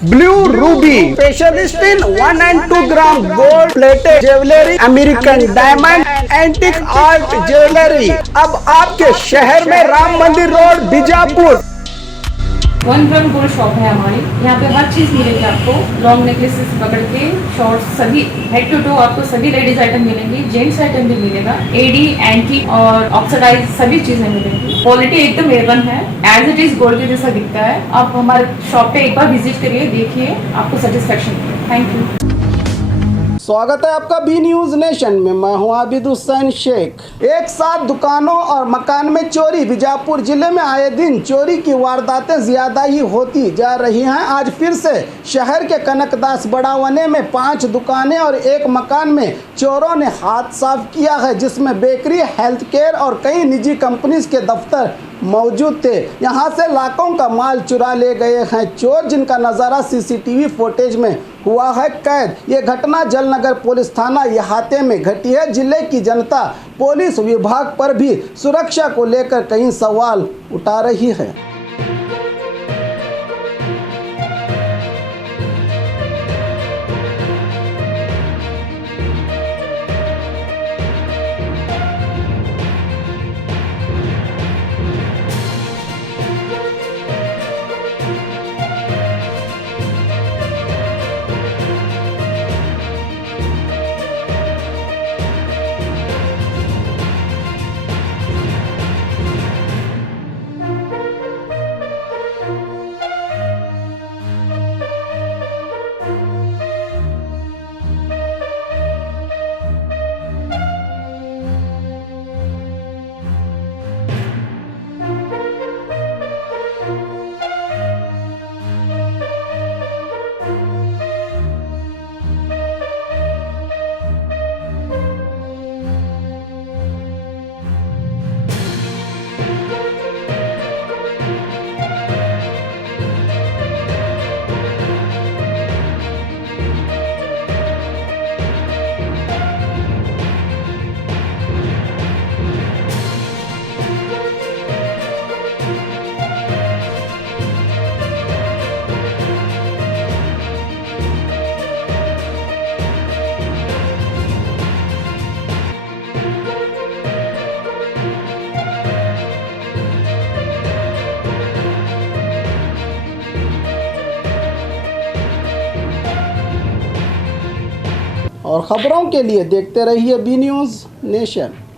Blue Ruby specialist in 1 and 2 gram gold plated jewellery, American diamond, antique art jewellery अब आपके शहर में राम मंदिर road Bijapur. 1 gram gold shop है हमारी। यहाँ पे हर चीज़ मिलेगी आपको, लॉन्ग नेकलेसेस पकड़ के शॉर्ट्स, सभी हेड टू टो आपको सभी लेडीज आइटम मिलेंगी, जेंट्स आइटम भी मिलेगा, एडी एंटीक और ऑक्सीडाइज सभी चीजें मिलेंगी। क्वालिटी एकदम A1 है, एज इट इज गोल्ड के जैसा दिखता है। आप हमारे शॉप पे एक बार विजिट करिए, देखिए, आपको सेटिस्फेक्शन मिलेगा। Thank you. स्वागत है आपका बी न्यूज नेशन में। मैं हूं आबिद हुसैन शेख। एक साथ दुकानों और मकान में चोरी। बीजापुर जिले में आए दिन चोरी की वारदातें ज्यादा ही होती जा रही हैं। आज फिर से शहर के कनकदास बड़ावने में 5 दुकानें और 1 मकान में चोरों ने हाथ साफ किया है, जिसमें बेकरी, हेल्थ केयर और कई निजी कंपनीज के दफ्तर मौजूद थे। यहां से लाखों का माल चुरा ले गए हैं चोर, जिनका नज़ारा सीसीटीवी फुटेज में हुआ है कैद। ये घटना जलनगर पुलिस थाना इहाते में घटी है। जिले की जनता पुलिस विभाग पर भी सुरक्षा को लेकर कई सवाल उठा रही है। और खबरों के लिए देखते रहिए बी न्यूज़ नेशन।